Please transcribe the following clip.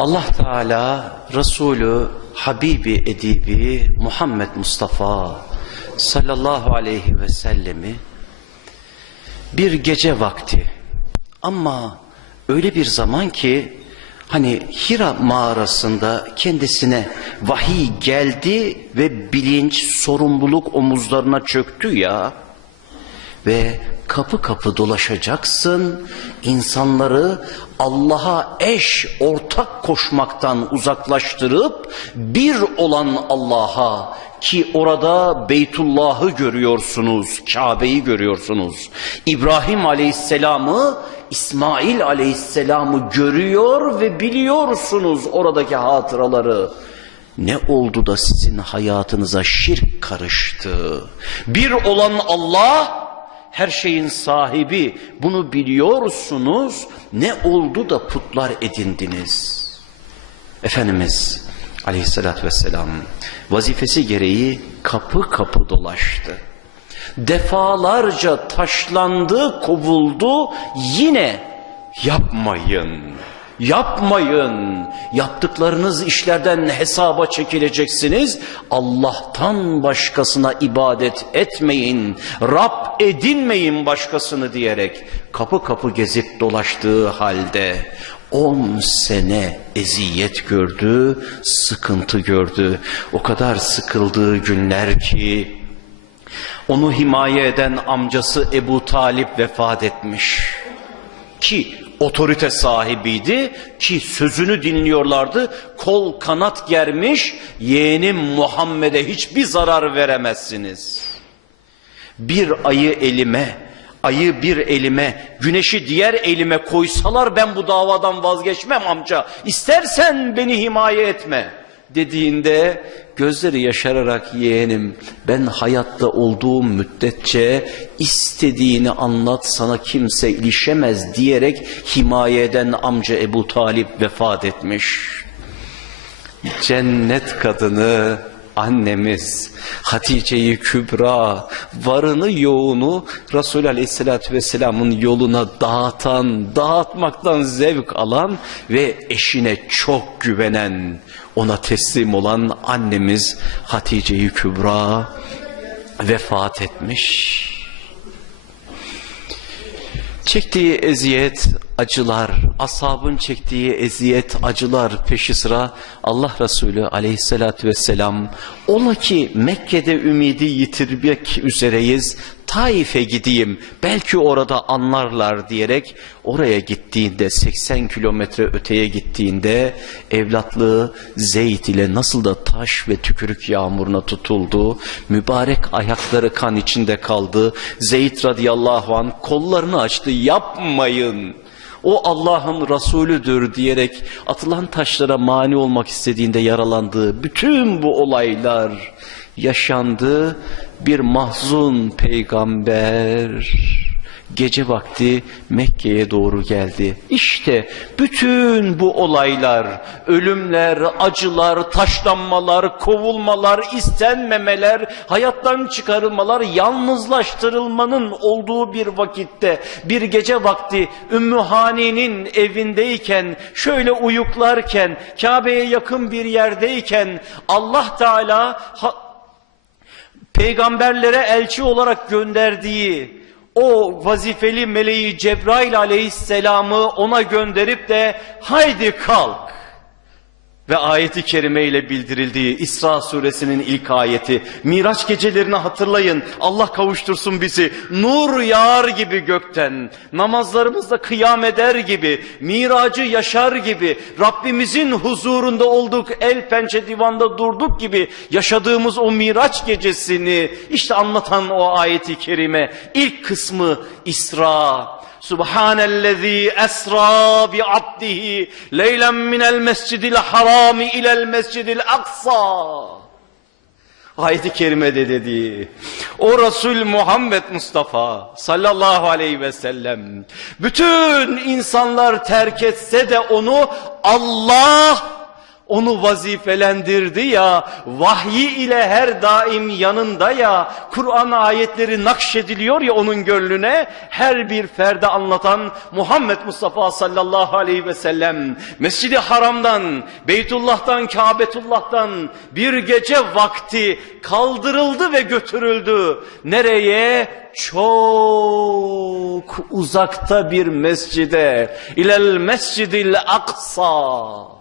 Allah Teala Resulü Habibi Edibi Muhammed Mustafa sallallahu aleyhi ve sellemi bir gece vakti. Ama öyle bir zaman ki hani Hira mağarasında kendisine vahiy geldi ve bilinç sorumluluk omuzlarına çöktü ya ve kapı kapı dolaşacaksın, insanları Allah'a eş, ortak koşmaktan uzaklaştırıp bir olan Allah'a ki orada Beytullah'ı görüyorsunuz, Kabe'yi görüyorsunuz. İbrahim Aleyhisselam'ı, İsmail Aleyhisselam'ı görüyor ve biliyorsunuz oradaki hatıraları. Ne oldu da sizin hayatınıza şirk karıştı? Bir olan Allah her şeyin sahibi bunu biliyorsunuz. Ne oldu da putlar edindiniz? Efendimiz aleyhissalatü vesselam vazifesi gereği kapı kapı dolaştı. Defalarca taşlandı, kovuldu. Yine yapmayın. Yapmayın. Yaptıklarınız işlerden hesaba çekileceksiniz. Allah'tan başkasına ibadet etmeyin. Rab edinmeyin başkasını diyerek kapı kapı gezip dolaştığı halde on sene eziyet gördü, sıkıntı gördü. O kadar sıkıldığı günler ki onu himaye eden amcası Ebu Talip vefat etmiş. Ki otorite sahibiydi ki sözünü dinliyorlardı. Kol kanat germiş yeğenim Muhammed'e hiçbir zarar veremezsiniz. Bir ayı elime, ayı bir elime, güneşi diğer elime koysalar ben bu davadan vazgeçmem amca. İstersen beni himaye etme dediğinde gözleri yaşararak yeğenim ben hayatta olduğum müddetçe istediğini anlat sana kimse ilişemez diyerek himaye eden amca Ebu Talip vefat etmiş. Cennet kadını annemiz Hatice-i Kübra varını yoğunu Resul Aleyhisselatü Vesselam'ın yoluna dağıtan, dağıtmaktan zevk alan ve eşine çok güvenen, ona teslim olan annemiz Hatice-i Kübra vefat etmiş. Çektiği eziyet, acılar, ashabın çektiği eziyet, acılar peşi sıra Allah Resulü aleyhissalatü vesselam. Ola ki Mekke'de ümidi yitirmek üzereyiz, Taif'e gideyim belki orada anlarlar diyerek oraya gittiğinde 80 kilometre öteye gittiğinde evlatlığı Zeyd ile nasıl da taş ve tükürük yağmuruna tutuldu. Mübarek ayakları kan içinde kaldı. Zeyd radıyallahu an kollarını açtı yapmayın. O Allah'ın Resulüdür diyerek atılan taşlara mani olmak istediğinde yaralandığı bütün bu olaylar yaşandı. Bir mahzun peygamber gece vakti Mekke'ye doğru geldi. İşte bütün bu olaylar, ölümler, acılar, taşlanmalar, kovulmalar, istenmemeler, hayattan çıkarılmalar, yalnızlaştırılmanın olduğu bir vakitte, bir gece vakti Ümmü Hani'nin evindeyken, şöyle uyuklarken, Kabe'ye yakın bir yerdeyken Allah Teala peygamberlere elçi olarak gönderdiği o vazifeli meleği Cebrail aleyhisselamı ona gönderip de haydi kalk. Ve ayeti kerime ile bildirildiği İsra suresinin ilk ayeti. Miraç gecelerini hatırlayın. Allah kavuştursun bizi. Nur yağar gibi gökten. Namazlarımızda kıyam eder gibi. Miracı yaşar gibi. Rabbimizin huzurunda olduk. El pençe divanda durduk gibi. Yaşadığımız o miraç gecesini işte anlatan o ayeti kerime. İlk kısmı İsra. Subhanellezî esra bi abdihi leylen minel mescidil harami ilel mescidil aksa. Ayet-i kerimede dedi. O Resul Muhammed Mustafa sallallahu aleyhi ve sellem bütün insanlar terk etse de onu Allah onu vazifelendirdi ya, vahyi ile her daim yanında ya, Kur'an ayetleri nakşediliyor ya onun gönlüne, her bir ferde anlatan Muhammed Mustafa sallallahu aleyhi ve sellem, Mescid-i Haram'dan, Beytullah'tan, Kabetullah'tan bir gece vakti kaldırıldı ve götürüldü. Nereye? Çok uzakta bir mescide, ilel mescidil aksa.